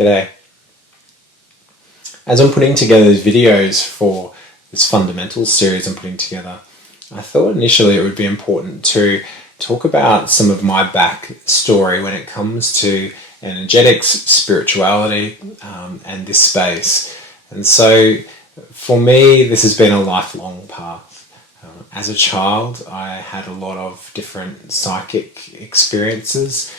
G'day. As I'm putting together these videos for this Fundamentals series I'm putting together, I thought initially it would be important to talk about some of my backstory when it comes to energetics, spirituality, and this space. And so for me, this has been a lifelong path. As a child, I had a lot of different psychic experiences.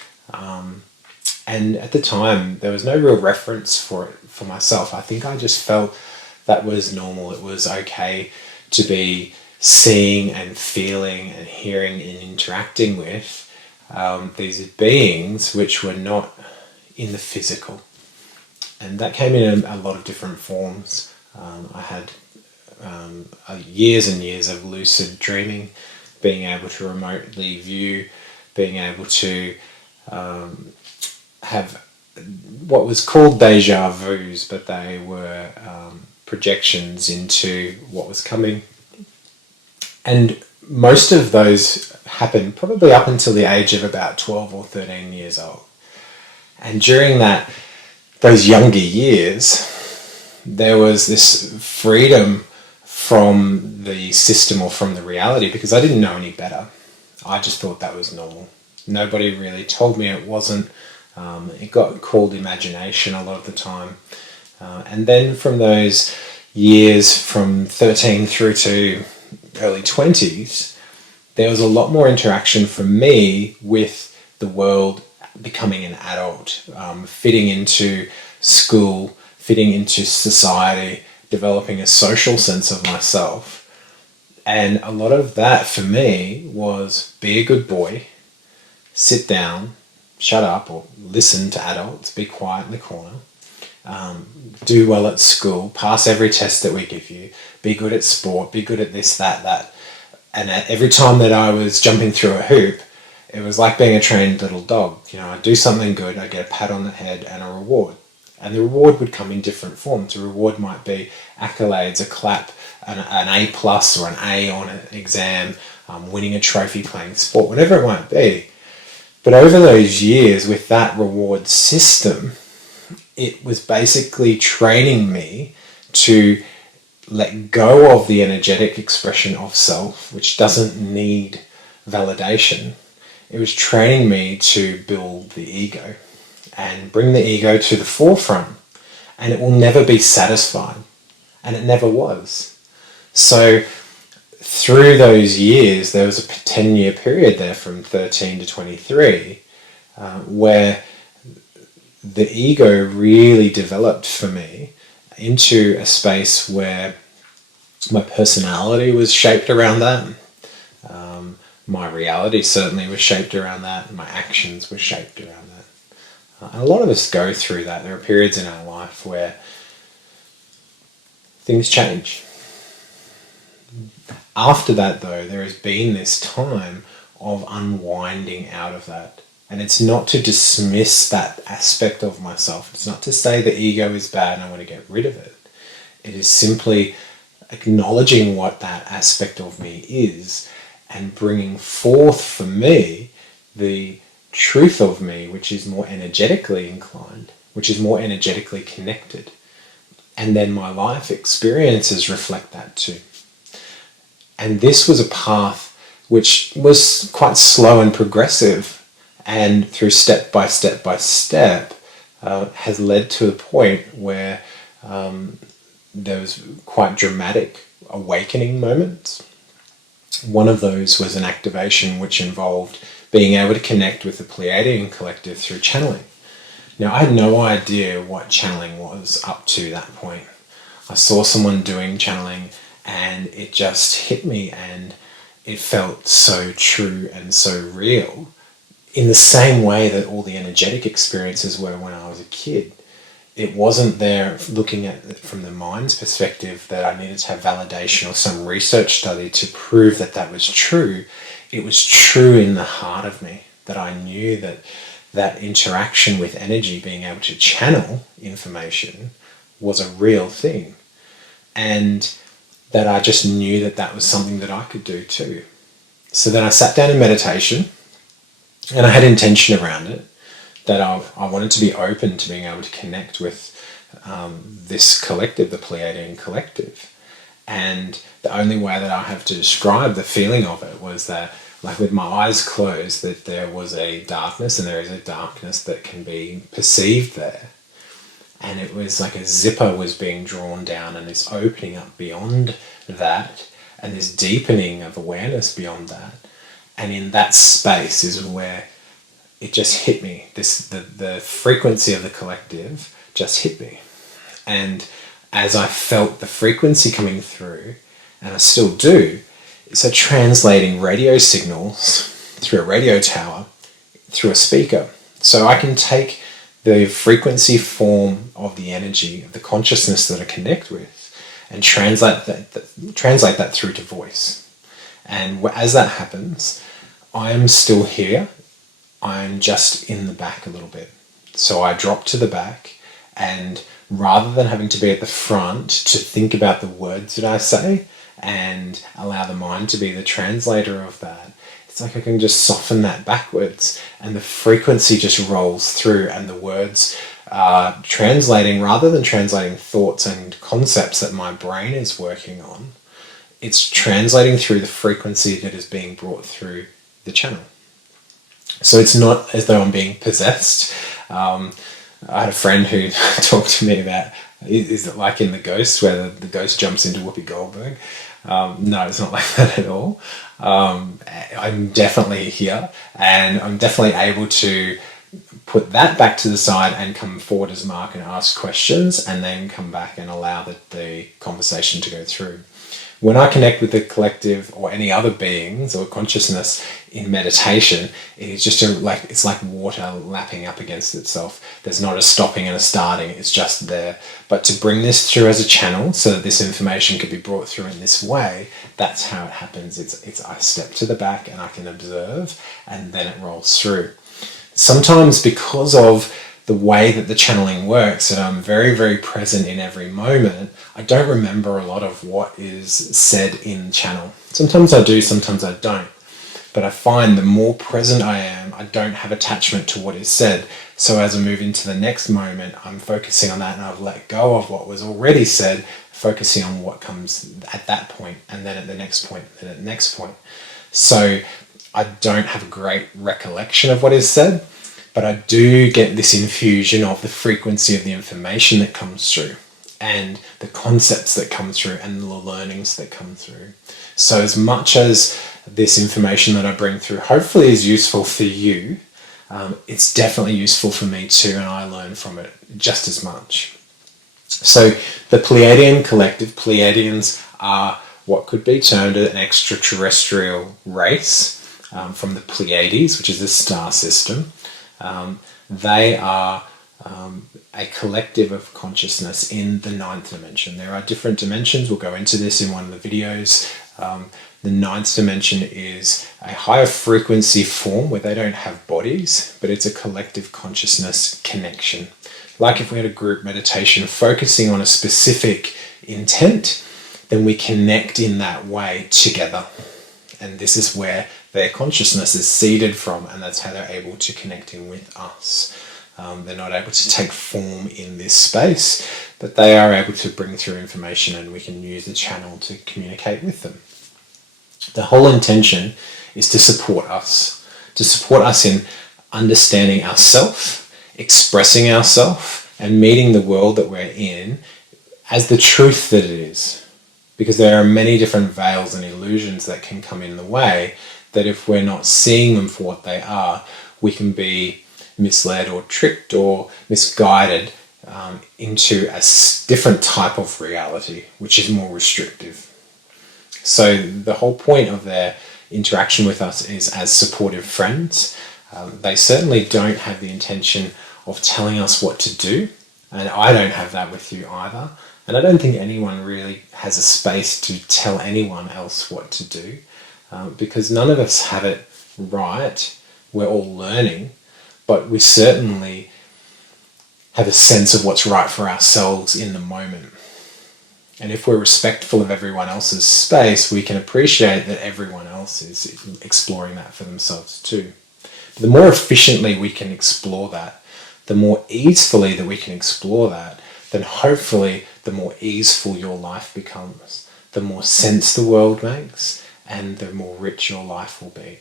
And at the time, there was no real reference for it for myself. I think I just felt that was normal. It was okay to be seeing and feeling and hearing and interacting with these beings which were not in the physical. And that came in a lot of different forms. I had years and years of lucid dreaming, being able to remotely view, being able to have what was called deja vus, but they were projections into what was coming. And most of those happened probably up until the age of about 12 or 13 years old. And during those younger years, there was this freedom from the system or from the reality because I didn't know any better. I just thought that was normal. Nobody really told me it wasn't. It got called imagination a lot of the time. And then from those years from 13 through to early 20s, there was a lot more interaction for me with the world, becoming an adult, fitting into school, fitting into society, developing a social sense of myself. And a lot of that for me was be a good boy, sit down, shut up or listen to adults, be quiet in the corner, do well at school, pass every test that we give you, be good at sport, be good at this, that. And every time that I was jumping through a hoop, it was like being a trained little dog. I do something good, I get a pat on the head and a reward. And the reward would come in different forms. The reward might be accolades, a clap, an A plus or an A on an exam, winning a trophy, playing sport, whatever it might be. But over those years with that reward system, it was basically training me to let go of the energetic expression of self, which doesn't need validation. It was training me to build the ego and bring the ego to the forefront, and it will never be satisfied, and it never was. So through those years, there was a 10-year period there from 13 to 23 where the ego really developed for me into a space where my personality was shaped around that. My reality certainly was shaped around that, and my actions were shaped around that. And a lot of us go through that. There are periods in our life where things change. After that, though, there has been this time of unwinding out of that. And it's not to dismiss that aspect of myself. It's not to say the ego is bad and I want to get rid of it. It is simply acknowledging what that aspect of me is and bringing forth for me the truth of me, which is more energetically inclined, which is more energetically connected. And then my life experiences reflect that too. And this was a path which was quite slow and progressive, and through step by step has led to a point where there was quite dramatic awakening moments. One of those was an activation which involved being able to connect with the Pleiadian Collective through channeling. Now, I had no idea what channeling was up to that point. I saw someone doing channeling and it just hit me, and it felt so true and so real, in the same way that all the energetic experiences were when I was a kid. It wasn't there looking at it from the mind's perspective that I needed to have validation or some research study to prove that that was true. It was true in the heart of me, that I knew that interaction with energy, being able to channel information, was a real thing. And that I just knew that was something that I could do too. So then I sat down in meditation, and I had intention around it. that I wanted to be open to being able to connect with this collective, the Pleiadian Collective. And the only way that I have to describe the feeling of it was that, like with my eyes closed, that there was a darkness, and there is a darkness that can be perceived there. And it was like a zipper was being drawn down, and this opening up beyond that, and this deepening of awareness beyond that. And in that space is where it just hit me. The frequency of the collective just hit me. And as I felt the frequency coming through, and I still do, so translating radio signals through a radio tower, through a speaker. So I can take the frequency form of the energy, of the consciousness that I connect with, and translate that through to voice. And as that happens, I'm still here. I'm just in the back a little bit. So I drop to the back, and rather than having to be at the front to think about the words that I say and allow the mind to be the translator of that, it's like I can just soften that backwards, and the frequency just rolls through, and the words are translating, rather than translating thoughts and concepts that my brain is working on, it's translating through the frequency that is being brought through the channel. So it's not as though I'm being possessed. I had a friend who talked to me about, is it like in The Ghost, where the ghost jumps into Whoopi Goldberg? No, it's not like that at all. I'm definitely here, and I'm definitely able to put that back to the side and come forward as Mark and ask questions, and then come back and allow the conversation to go through. When I connect with the collective or any other beings or consciousness in meditation, it is just it's like water lapping up against itself. There's not a stopping and a starting, it's just there. But to bring this through as a channel so that this information could be brought through in this way, that's how it happens. It's I step to the back and I can observe, and then it rolls through. Sometimes because of the way that the channeling works, that I'm very, very present in every moment, I don't remember a lot of what is said in channel. Sometimes I do, sometimes I don't. But I find the more present I am, I don't have attachment to what is said. So as I move into the next moment, I'm focusing on that, and I've let go of what was already said, focusing on what comes at that point, and then at the next point, and at the next point. So I don't have a great recollection of what is said, but I do get this infusion of the frequency of the information that comes through, and the concepts that come through, and the learnings that come through. So as much as this information that I bring through hopefully is useful for you, it's definitely useful for me too, and I learn from it just as much. So the Pleiadian Collective, Pleiadians are what could be termed an extraterrestrial race from the Pleiades, which is a star system. They are a collective of consciousness in the ninth dimension. There are different dimensions. We'll go into this in one of the videos. The ninth dimension is a higher frequency form where they don't have bodies, but it's a collective consciousness connection. Like if we had a group meditation focusing on a specific intent, then we connect in that way together. And this is where their consciousness is seeded from, and that's how they're able to connect in with us. They're not able to take form in this space, but they are able to bring through information, and we can use the channel to communicate with them. The whole intention is to support us in understanding ourselves, expressing ourselves, and meeting the world that we're in as the truth that it is. Because there are many different veils and illusions that can come in the way, that if we're not seeing them for what they are, we can be misled or tricked or misguided into a different type of reality, which is more restrictive. So the whole point of their interaction with us is as supportive friends. They certainly don't have the intention of telling us what to do, and I don't have that with you either. And I don't think anyone really has a space to tell anyone else what to do, because none of us have it right. We're all learning, but we certainly have a sense of what's right for ourselves in the moment. And if we're respectful of everyone else's space, we can appreciate that everyone else is exploring that for themselves too. The more efficiently we can explore that, the more easefully that we can explore that, then hopefully the more easeful your life becomes, the more sense the world makes, and the more rich your life will be.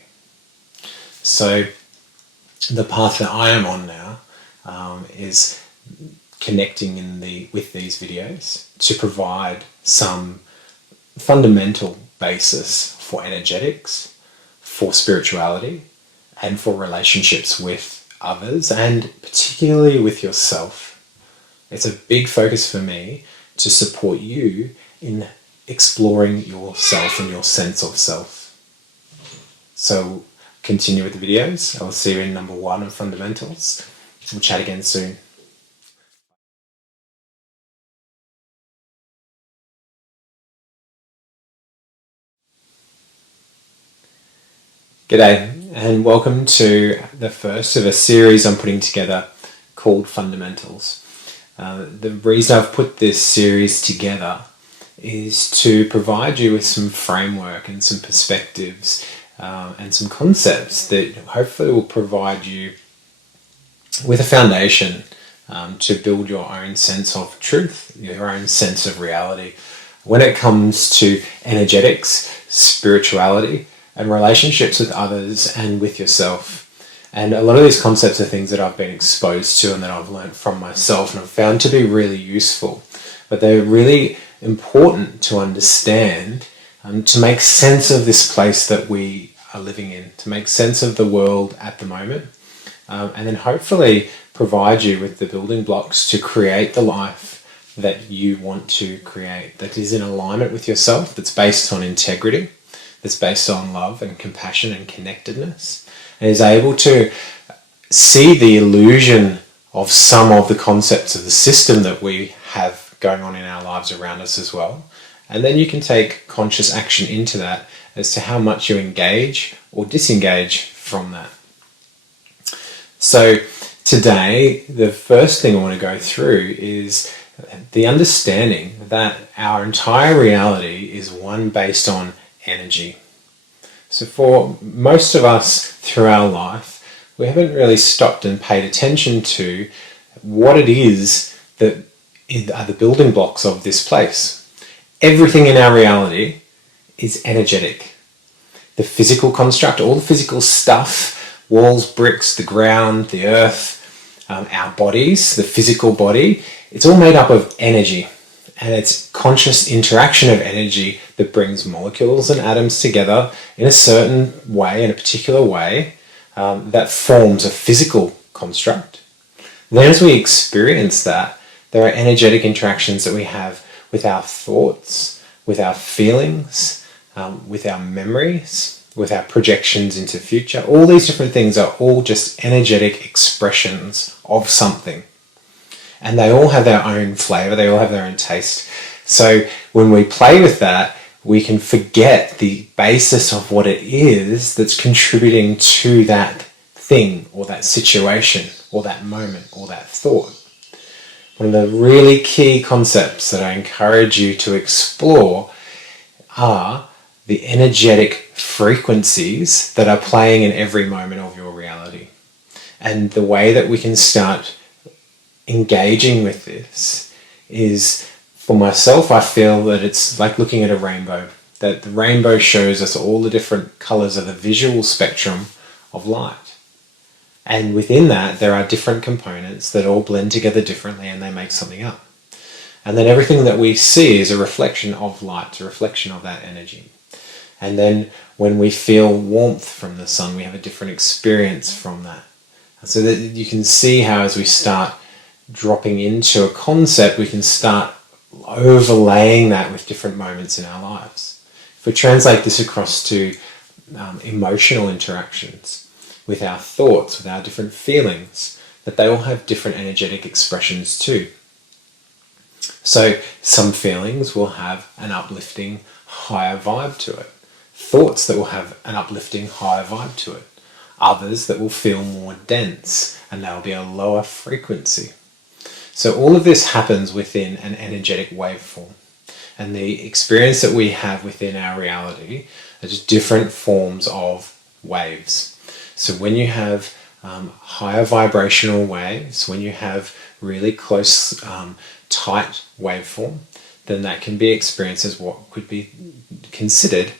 So the path that I am on now is connecting with these videos to provide some fundamental basis for energetics, for spirituality, and for relationships with others, and particularly with yourself. It's a big focus for me to support you in exploring yourself and your sense of self. So continue with the videos. I'll see you in number 1 of Fundamentals. We'll chat again soon. G'day, and welcome to the first of a series I'm putting together called Fundamentals. The reason I've put this series together is to provide you with some framework and some perspectives and some concepts that hopefully will provide you with a foundation to build your own sense of truth, your own sense of reality. When it comes to energetics, spirituality, and relationships with others and with yourself. And a lot of these concepts are things that I've been exposed to and that I've learned from myself and I've found to be really useful. But they're really important to understand to make sense of this place that we are living in, to make sense of the world at the moment, and then hopefully provide you with the building blocks to create the life that you want to create, that is in alignment with yourself, that's based on integrity, that's based on love and compassion and connectedness, and is able to see the illusion of some of the concepts of the system that we have going on in our lives around us as well. And then you can take conscious action into that as to how much you engage or disengage from that. So today, the first thing I want to go through is the understanding that our entire reality is one based on energy. So for most of us through our life, we haven't really stopped and paid attention to what it is that are the building blocks of this place. Everything in our reality is energetic. The physical construct, all the physical stuff, walls, bricks, the ground, the earth, our bodies, the physical body, it's all made up of energy. And it's conscious interaction of energy that brings molecules and atoms together in a certain way, in a particular way, that forms a physical construct. Then as we experience that, there are energetic interactions that we have with our thoughts, with our feelings, with our memories, with our projections into the future. All these different things are all just energetic expressions of something. And they all have their own flavour, they all have their own taste. So when we play with that, we can forget the basis of what it is that's contributing to that thing or that situation or that moment or that thought. One of the really key concepts that I encourage you to explore are the energetic frequencies that are playing in every moment of your reality. And the way that we can start engaging with this is, for myself, I feel that it's like looking at a rainbow, that the rainbow shows us all the different colours of the visual spectrum of light. And within that, there are different components that all blend together differently and they make something up. And then everything that we see is a reflection of light, a reflection of that energy. And then when we feel warmth from the sun, we have a different experience from that. So that you can see how as we start dropping into a concept, we can start overlaying that with different moments in our lives. If we translate this across to emotional interactions with our thoughts, with our different feelings, that they all have different energetic expressions too. So some feelings will have an uplifting, higher vibe to it. Thoughts that will have an uplifting, higher vibe to it. Others that will feel more dense and they'll be a lower frequency. So all of this happens within an energetic waveform. And the experience that we have within our reality are just different forms of waves. So when you have higher vibrational waves, when you have really close, tight waveform, then that can be experienced as what could be considered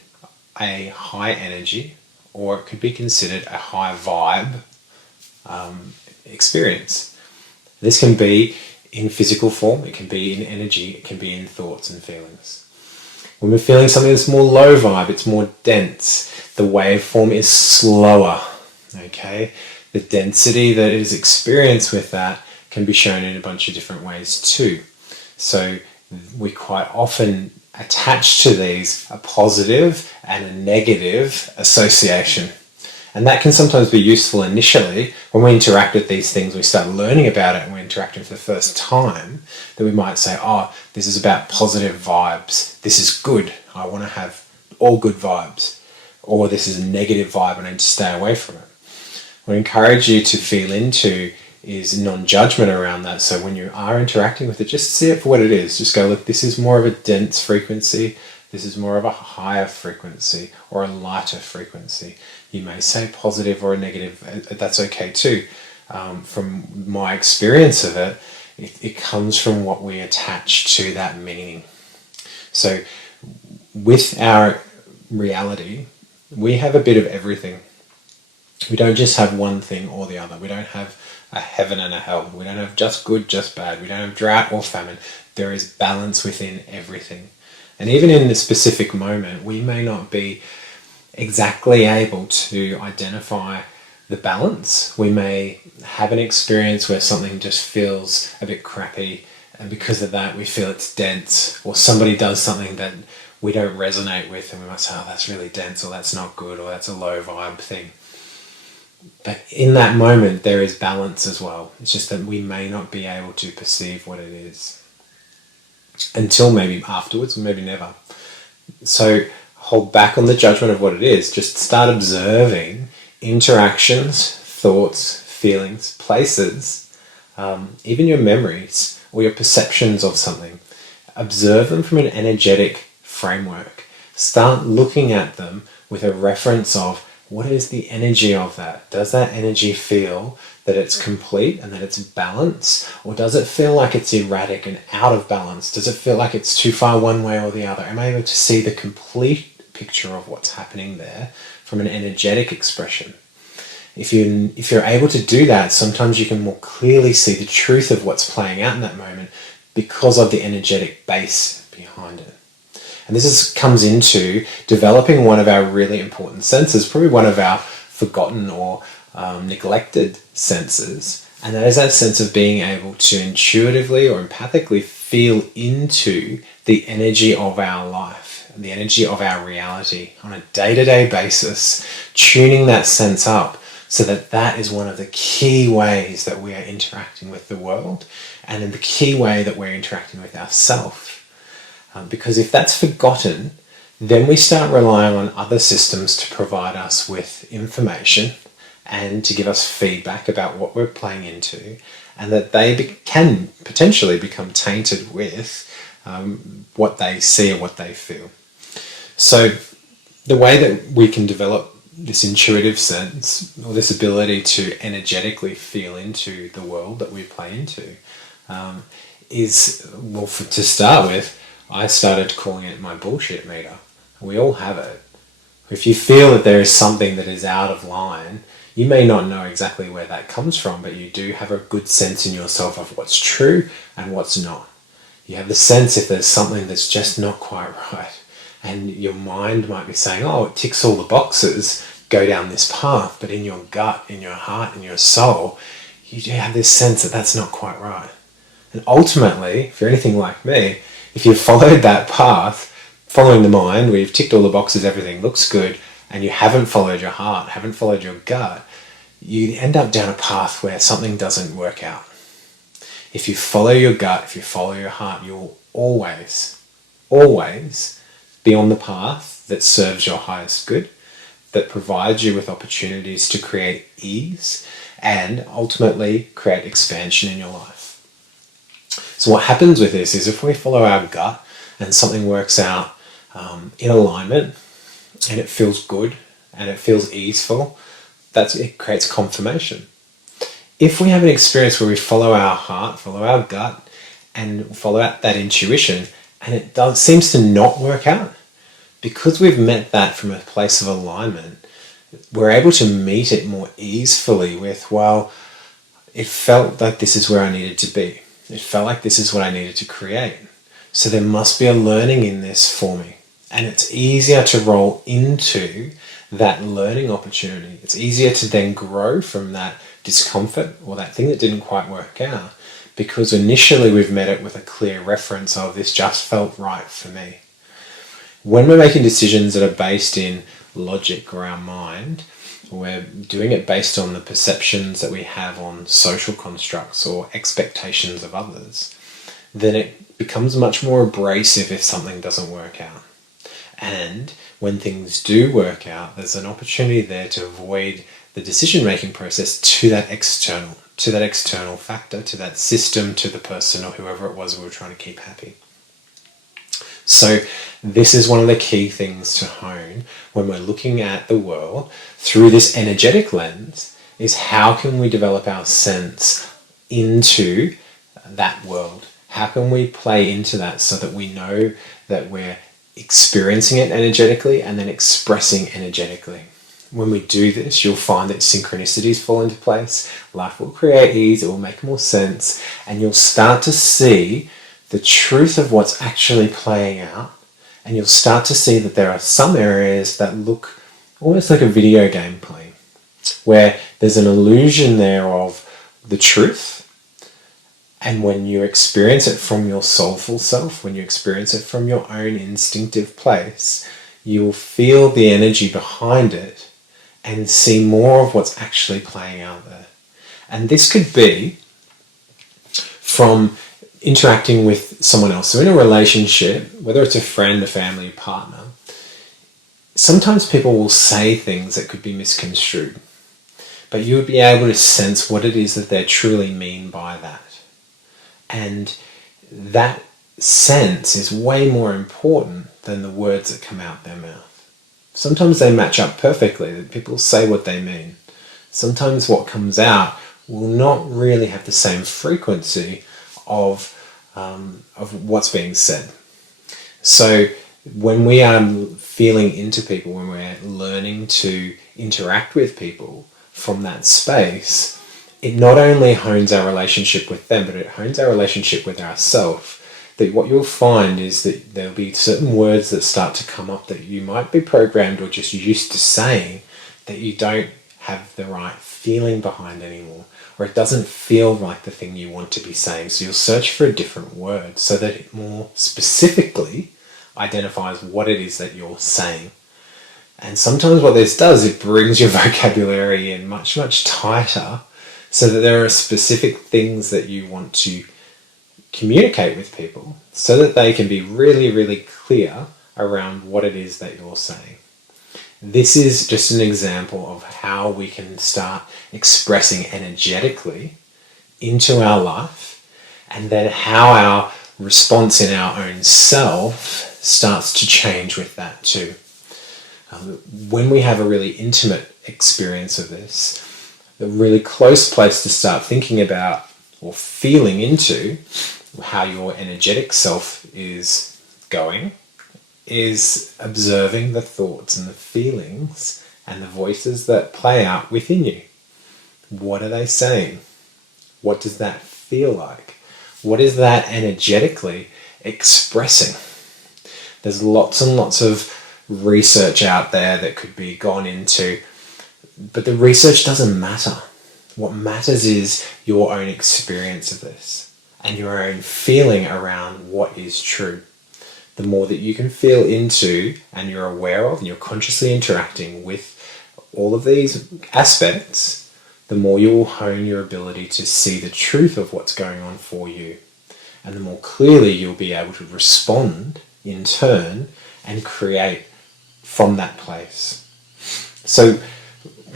a high energy, or it could be considered a high vibe experience. This can be in physical form, it can be in energy, it can be in thoughts and feelings. When we're feeling something that's more low vibe, it's more dense, the waveform is slower, okay? The density that is experienced with that can be shown in a bunch of different ways too. So we quite often attach to these a positive and a negative association. And that can sometimes be useful initially. When we interact with these things, we start learning about it and we're interacting for the first time, that we might say, oh, this is about positive vibes. This is good. I want to have all good vibes. Or this is a negative vibe and I need to stay away from it. What I encourage you to feel into is non-judgment around that. So when you are interacting with it, just see it for what it is. Just go, look, this is more of a dense frequency. This is more of a higher frequency or a lighter frequency. You may say positive or a negative. That's okay too. From my experience of it, it comes from what we attach to that meaning. So with our reality, we have a bit of everything. We don't just have one thing or the other. We don't have a heaven and a hell. We don't have just good, just bad. We don't have drought or famine. There is balance within everything. And even in this specific moment, we may not be exactly able to identify the balance. We may have an experience where something just feels a bit crappy, and because of that we feel it's dense, or somebody does something that we don't resonate with and we might say, oh, that's really dense, or that's not good, or that's a low vibe thing. But in that moment there is balance as well. It's just that we may not be able to perceive what it is until maybe afterwards, or maybe never. So hold back on the judgment of what it is. Just start observing interactions, thoughts, feelings, places, even your memories or your perceptions of something. Observe them from an energetic framework. Start looking at them with a reference of, what is the energy of that? Does that energy feel that it's complete and that it's balanced? Or does it feel like it's erratic and out of balance? Does it feel like it's too far one way or the other? Am I able to see the complete picture of what's happening there from an energetic expression? If you're able to do that, sometimes you can more clearly see the truth of what's playing out in that moment because of the energetic base behind it. And this comes into developing one of our really important senses, probably one of our forgotten or neglected senses, and that is that sense of being able to intuitively or empathically feel into the energy of our life, the energy of our reality on a day-to-day basis, tuning that sense up so that that is one of the key ways that we are interacting with the world, and in the key way that we're interacting with ourselves. Because if that's forgotten, then we start relying on other systems to provide us with information and to give us feedback about what we're playing into, and that they can potentially become tainted with what they see or what they feel. So the way that we can develop this intuitive sense, or this ability to energetically feel into the world that we play into, is, well, to start with, I started calling it my bullshit meter. We all have it. If you feel that there is something that is out of line, you may not know exactly where that comes from, but you do have a good sense in yourself of what's true and what's not. You have the sense if there's something that's just not quite right, and your mind might be saying, oh, it ticks all the boxes, go down this path, but in your gut, in your heart, in your soul, you do have this sense that that's not quite right. And ultimately, if you're anything like me, if you've followed that path, following the mind, where you've ticked all the boxes, everything looks good, and you haven't followed your heart, haven't followed your gut, you end up down a path where something doesn't work out. If you follow your gut, if you follow your heart, you'll always, always be on the path that serves your highest good, that provides you with opportunities to create ease and ultimately create expansion in your life. So what happens with this is, if we follow our gut and something works out in alignment and it feels good and it feels easeful, it creates confirmation. If we have an experience where we follow our heart, follow our gut, and follow out that intuition, and it seems to not work out, because we've met that from a place of alignment, we're able to meet it more easily with, well, it felt like this is where I needed to be. It felt like this is what I needed to create. So there must be a learning in this for me. And it's easier to roll into that learning opportunity. It's easier to then grow from that discomfort or that thing that didn't quite work out, because initially we've met it with a clear reference of this just felt right for me. When we're making decisions that are based in logic or our mind, we're doing it based on the perceptions that we have on social constructs or expectations of others, then it becomes much more abrasive if something doesn't work out. And when things do work out, there's an opportunity there to avoid the decision-making process to that external factor, to that system, to the person or whoever it was we were trying to keep happy. So this is one of the key things to hone when we're looking at the world through this energetic lens, is how can we develop our sense into that world? How can we play into that so that we know that we're experiencing it energetically and then expressing energetically? When we do this, you'll find that synchronicities fall into place, life will create ease, it will make more sense, and you'll start to see the truth of what's actually playing out, and you'll start to see that there are some areas that look almost like a video game playing, where there's an illusion there of the truth. And when you experience it from your soulful self, when you experience it from your own instinctive place, you will feel the energy behind it and see more of what's actually playing out there. And this could be from interacting with someone else. So in a relationship, whether it's a friend, a family, a partner, sometimes people will say things that could be misconstrued, but you would be able to sense what it is that they truly mean by that. And that sense is way more important than the words that come out their mouth. Sometimes they match up perfectly, that people say what they mean. Sometimes what comes out will not really have the same frequency of what's being said. So when we are feeling into people, when we're learning to interact with people from that space, it not only hones our relationship with them, but it hones our relationship with ourselves. That what you'll find is that there'll be certain words that start to come up that you might be programmed or just used to saying that you don't have the right feeling behind anymore, or it doesn't feel like the thing you want to be saying. So you'll search for a different word so that it more specifically identifies what it is that you're saying. And sometimes what this does, it brings your vocabulary in much, much tighter, so that there are specific things that you want to communicate with people so that they can be really, really clear around what it is that you're saying. This is just an example of how we can start expressing energetically into our life, and then how our response in our own self starts to change with that too. When we have a really intimate experience of this, a really close place to start thinking about or feeling into how your energetic self is going is observing the thoughts and the feelings and the voices that play out within you. What are they saying? What does that feel like? What is that energetically expressing? There's lots and lots of research out there that could be gone into, but the research doesn't matter. What matters is your own experience of this and your own feeling around what is true. The more that you can feel into and you're aware of and you're consciously interacting with all of these aspects, the more you will hone your ability to see the truth of what's going on for you. And the more clearly you'll be able to respond in turn and create from that place. So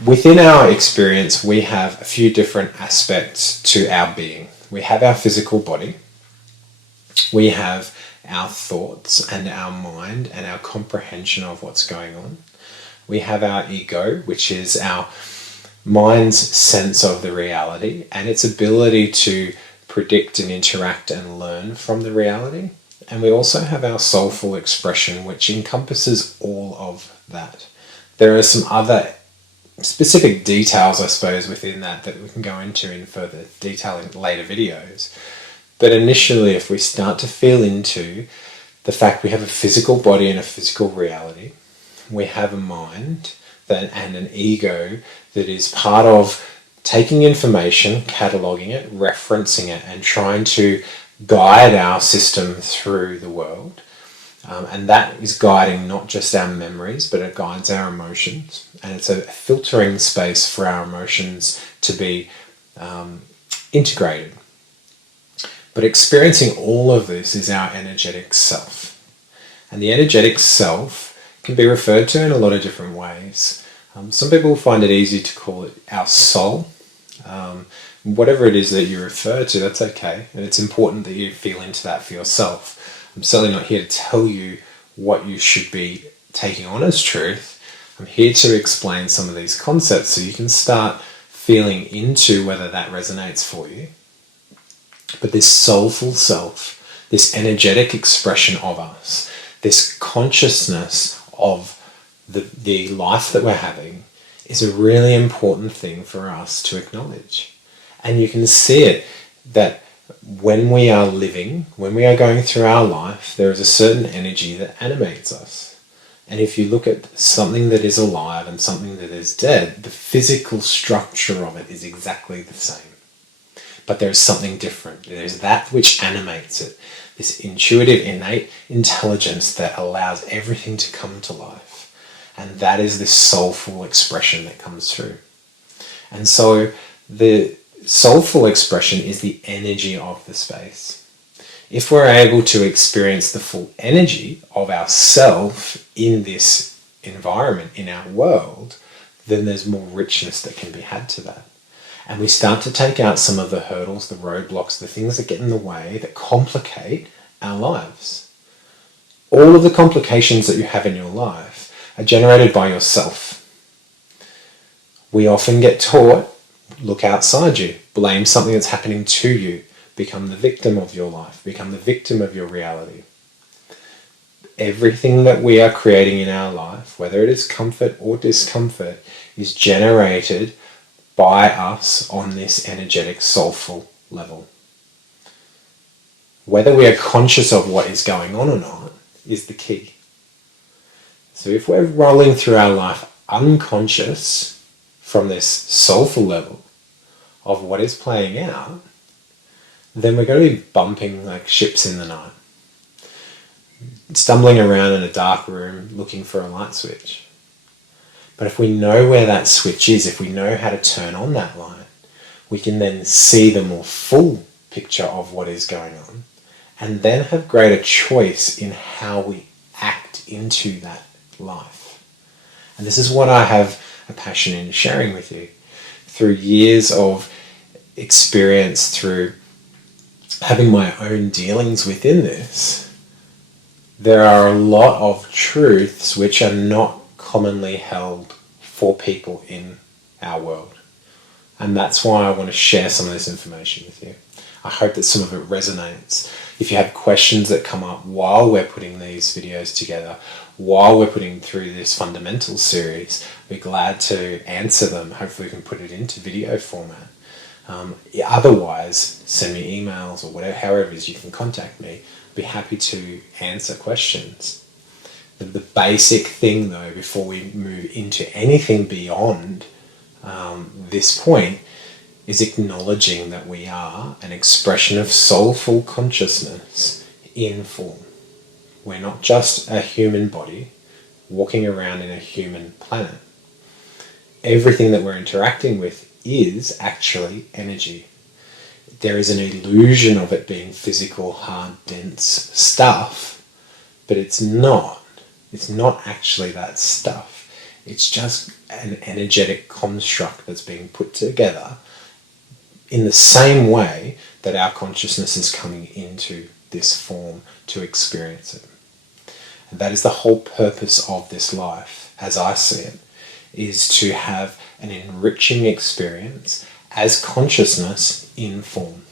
within our experience, we have a few different aspects to our being. We have our physical body. We have our thoughts and our mind and our comprehension of what's going on. We have our ego, which is our mind's sense of the reality and its ability to predict and interact and learn from the reality. And we also have our soulful expression, which encompasses all of that. There are some other specific details, I suppose, within that we can go into in further detail in later videos. But initially, if we start to feel into the fact we have a physical body and a physical reality, we have a mind and an ego that is part of taking information, cataloguing it, referencing it, and trying to guide our system through the world. And that is guiding not just our memories, but it guides our emotions. And it's a filtering space for our emotions to be integrated. But experiencing all of this is our energetic self. And the energetic self can be referred to in a lot of different ways. Some people find it easy to call it our soul. Whatever it is that you refer to, that's okay. And it's important that you feel into that for yourself. I'm certainly not here to tell you what you should be taking on as truth. I'm here to explain some of these concepts so you can start feeling into whether that resonates for you. But this soulful self, this energetic expression of us, this consciousness of the life that we're having is a really important thing for us to acknowledge. And you can see it that when we are living, when we are going through our life, there is a certain energy that animates us. And if you look at something that is alive and something that is dead, the physical structure of it is exactly the same. But there is something different. There's that which animates it, this intuitive, innate intelligence that allows everything to come to life. And that is this soulful expression that comes through. And so the soulful expression is the energy of the space. If we're able to experience the full energy of ourself in this environment, in our world, then there's more richness that can be had to that. And we start to take out some of the hurdles, the roadblocks, the things that get in the way, that complicate our lives. All of the complications that you have in your life are generated by yourself. We often get taught, look outside you, blame something that's happening to you, become the victim of your life, become the victim of your reality. Everything that we are creating in our life, whether it is comfort or discomfort, is generated by us on this energetic, soulful level. Whether we are conscious of what is going on or not is the key. So if we're rolling through our life unconscious from this soulful level of what is playing out, then we're going to be bumping like ships in the night, stumbling around in a dark room looking for a light switch. But if we know where that switch is, if we know how to turn on that light, we can then see the more full picture of what is going on and then have greater choice in how we act into that life. And this is what I have a passion in sharing with you. Through years of experience, through having my own dealings within this, there are a lot of truths which are not commonly held for people in our world. And that's why I want to share some of this information with you. I hope that some of it resonates. If you have questions that come up while we're putting these videos together, while we're putting through this Fundamentals series, we're glad to answer them. Hopefully we can put it into video format. Otherwise, send me emails or whatever, however it is you can contact me. I'd be happy to answer questions. The basic thing though, before we move into anything beyond this point, is acknowledging that we are an expression of soulful consciousness in form. We're not just a human body walking around in a human planet. Everything that we're interacting with is actually energy. There is an illusion of it being physical, hard, dense stuff, but it's not. It's not actually that stuff. It's just an energetic construct that's being put together in the same way that our consciousness is coming into this form to experience it. And that is the whole purpose of this life, as I see it, is to have an enriching experience as consciousness in form.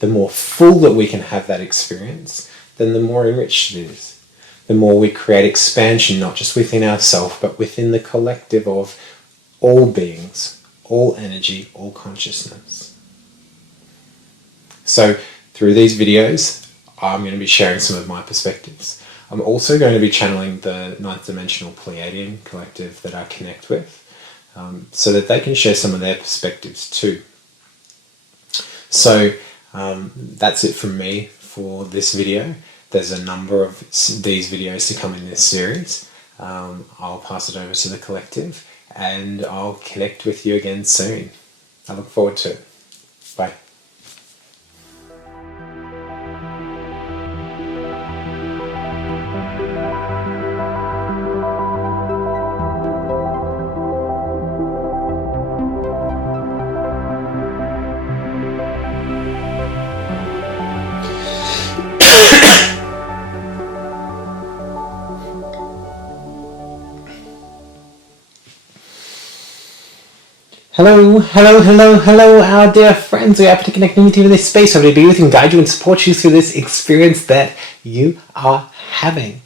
The more full that we can have that experience, then the more enriched it is. The more we create expansion, not just within ourselves, but within the collective of all beings, all energy, all consciousness. So through these videos, I'm going to be sharing some of my perspectives. I'm also going to be channeling the ninth dimensional Pleiadian Collective that I connect with, so that they can share some of their perspectives too. So that's it from me for this video. There's a number of these videos to come in this series. I'll pass it over to the collective and I'll connect with you again soon. I look forward to it. Bye. Hello, our dear friends. We are happy to connect with you in this space, happy to be with you and guide you and support you through this experience that you are having.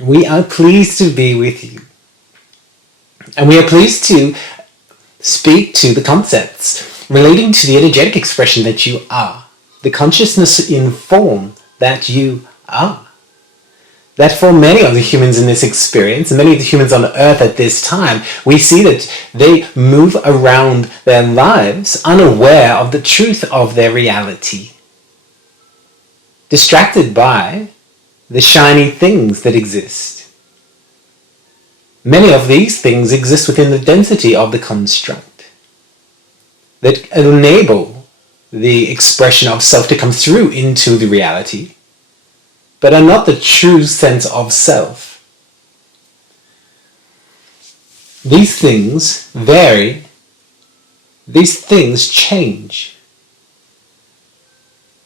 We are pleased to be with you. And we are pleased to speak to the concepts relating to the energetic expression that you are, the consciousness in form that you are. That for many of the humans in this experience, and many of the humans on Earth at this time, we see that they move around their lives unaware of the truth of their reality, distracted by the shiny things that exist. Many of these things exist within the density of the construct that enable the expression of self to come through into the reality, but are not the true sense of self. These things vary. These things change.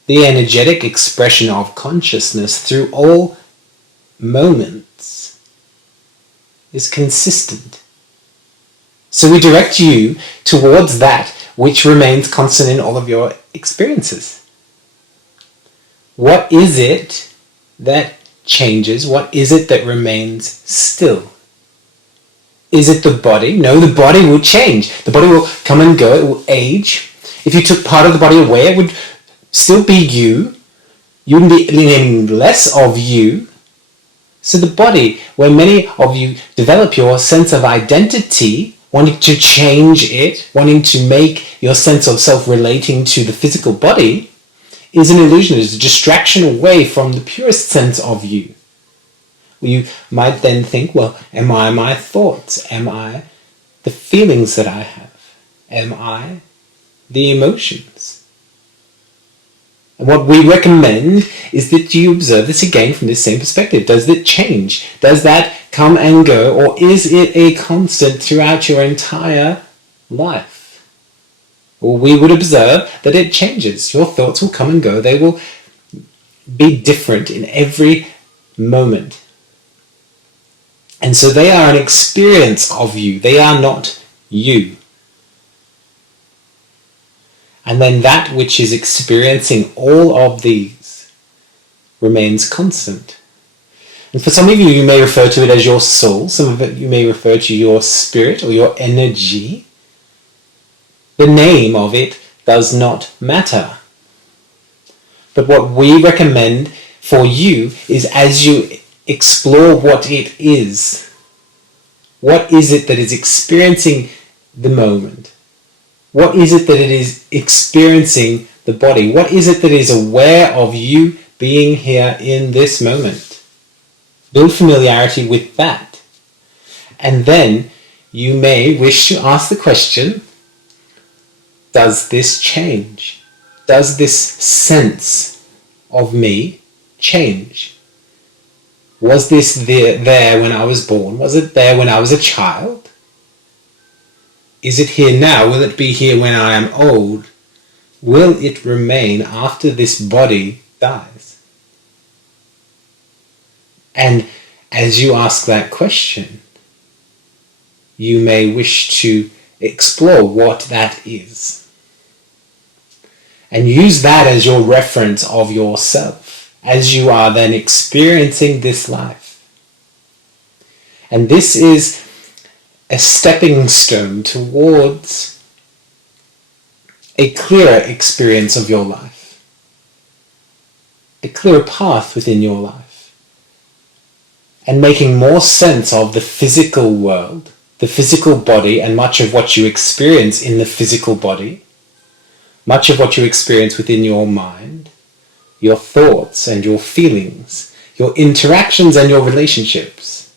The energetic expression of consciousness through all moments is consistent. So we direct you towards that which remains constant in all of your experiences. What is it that changes? What is it that remains still? Is it the body? No, the body will change. The body will come and go. It will age. If you took part of the body away, it would still be you. You wouldn't be any less of you. So the body, where many of you develop your sense of identity, wanting to change it, wanting to make your sense of self relating to the physical body, is an illusion. It is a distraction away from the purest sense of you. You might then think, well, am I my thoughts? Am I the feelings that I have? Am I the emotions? And what we recommend is that you observe this again from this same perspective. Does it change? Does that come and go? Or is it a constant throughout your entire life? Well, we would observe that it changes. Your thoughts will come and go. They will be different in every moment. And so they are an experience of you. They are not you. And then that which is experiencing all of these remains constant. And for some of you, you may refer to it as your soul. Some of it you may refer to your spirit or your energy. The name of it does not matter. But what we recommend for you is, as you explore what it is that is experiencing the moment? What is it that it is experiencing the body? What is it that is aware of you being here in this moment? Build familiarity with that. And then you may wish to ask the question, does this change? Does this sense of me change? Was this there when I was born? Was it there when I was a child? Is it here now? Will it be here when I am old? Will it remain after this body dies? And as you ask that question, you may wish to explore what that is. And use that as your reference of yourself as you are then experiencing this life. And this is a stepping stone towards a clearer experience of your life, a clearer path within your life, and making more sense of the physical world, the physical body, and much of what you experience in the physical body, much of what you experience within your mind, your thoughts and your feelings, your interactions and your relationships.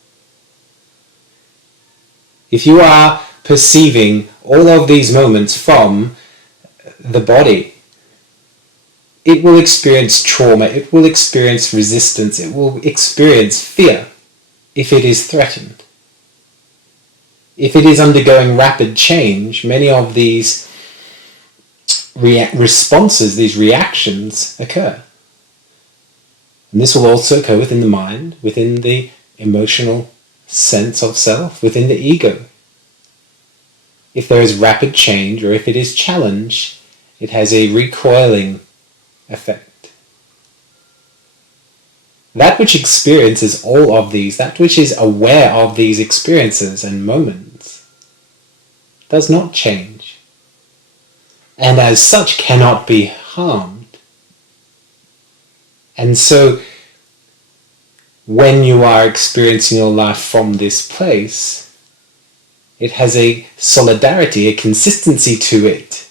If you are perceiving all of these moments from the body, it will experience trauma, it will experience resistance, it will experience fear if it is threatened. If it is undergoing rapid change, many of these responses, these reactions occur. And this will also occur within the mind, within the emotional sense of self, within the ego. If there is rapid change or if it is challenged, it has a recoiling effect. That which experiences all of these, that which is aware of these experiences and moments, does not change, and as such cannot be harmed. And so, when you are experiencing your life from this place, it has a solidarity, a consistency to it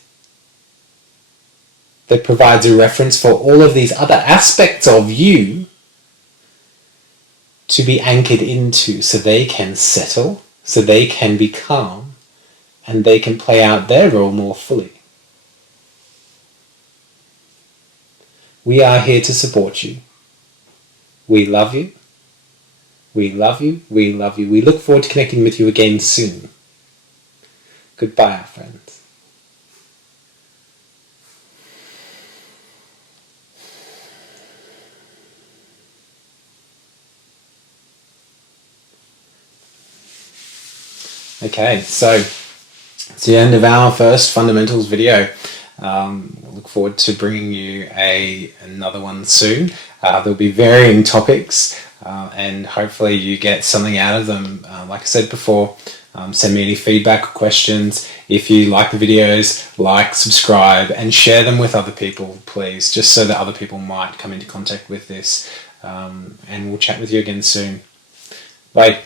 that provides a reference for all of these other aspects of you to be anchored into, so they can settle, so they can be calm, and they can play out their role more fully. We are here to support you. We love you. We love you. We love you. We look forward to connecting with you again soon. Goodbye, our friends. Okay, so it's the end of our first Fundamentals video. We'll look forward to bringing you another one soon. There'll be varying topics, and hopefully you get something out of them. Like I said before, send me any feedback or questions. If you like the videos, like, subscribe, and share them with other people, please, just so that other people might come into contact with this. And we'll chat with you again soon. Bye.